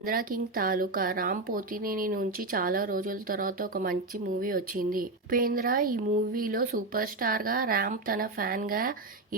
Andhra king తాలూకా రామ్ పోతినేని నుంచి చాలా రోజుల తర్వాత ఒక మంచి మూవీ వచ్చింది. ఉపేంద్ర ఈ మూవీలో సూపర్ స్టార్గా, రామ్ తన ఫ్యాన్గా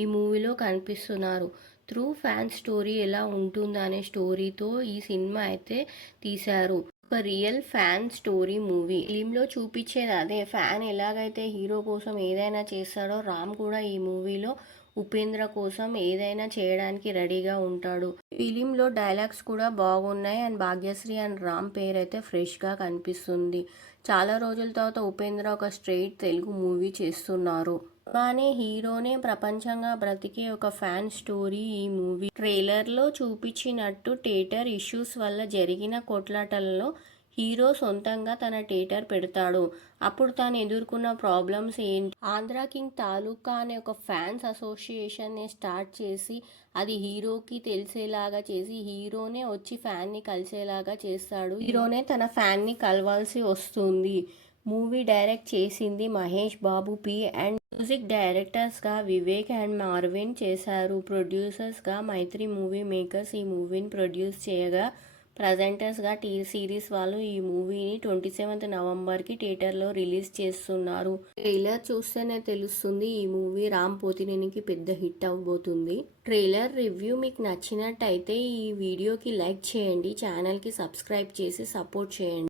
ఈ మూవీలో కనిపిస్తున్నారు. త్రూ ఫ్యాన్ స్టోరీ ఎలా ఉంటుందనే స్టోరీతో ఈ సినిమా అయితే తీశారు. ఒక రియల్ ఫ్యాన్ స్టోరీ మూవీ. ఫిలింలో చూపించేది అదే. ఫ్యాన్ ఎలాగైతే హీరో కోసం ఏదైనా చేస్తాడో, రామ్ కూడా ఈ మూవీలో ఉపేంద్ర కోసం ఏదైనా చేయడానికి రెడీగా ఉంటాడు. ఫిలింలో డైలాగ్స్ కూడా బాగున్నాయి. అండ్ భాగ్యశ్రీ అండ్ రామ్ పేరు అయితే ఫ్రెష్గా కనిపిస్తుంది. చాలా రోజుల తర్వాత ఉపేంద్ర ఒక స్ట్రెయిట్ తెలుగు మూవీ చేస్తున్నారు. బానే హీరోనే ప్రపంచంగా బ్రతికే ఒక ఫ్యాన్ స్టోరీ ఈ మూవీ. ట్రైలర్లో చూపించినట్టు థియేటర్ ఇష్యూస్ వల్ల జరిగిన కొట్లాటలలో హీరో సొంతంగా తన థియేటర్ పెడతాడు. అప్పుడు తాను ఎదుర్కొన్న ప్రాబ్లమ్స్ ఏంటి, ఆంధ్ర కింగ్ తాలూకా అనే ఒక ఫ్యాన్స్ అసోసియేషన్ని స్టార్ట్ చేసి అది హీరోకి తెలిసేలాగా చేసి హీరోనే వచ్చి ఫ్యాన్ని కలిసేలాగా చేస్తాడు. హీరోనే తన ఫ్యాన్ని కలవాల్సి వస్తుంది. మూవీ డైరెక్ట్ చేసింది Mahesh Babu P. And music డైరెక్టర్స్గా వివేక్ అండ్ మార్విన్ చేశారు. ప్రొడ్యూసర్స్గా మైత్రి మూవీ మేకర్స్ ఈ మూవీని ప్రొడ్యూస్ చేయగా, ప్రజెంటర్స్గా టీ సిరీస్ వాళ్ళు ఈ మూవీని 27th నవంబర్కి థియేటర్లో రిలీజ్ చేస్తున్నారు. ట్రైలర్ చూస్తేనే తెలుస్తుంది ఈ మూవీ రామ్ పోతినేనికి పెద్ద హిట్ అవబోతుంది. ట్రైలర్ రివ్యూ మీకు నచ్చినట్టయితే ఈ వీడియోకి లైక్ చేయండి, ఛానల్కి సబ్స్క్రైబ్ చేసి సపోర్ట్ చేయండి.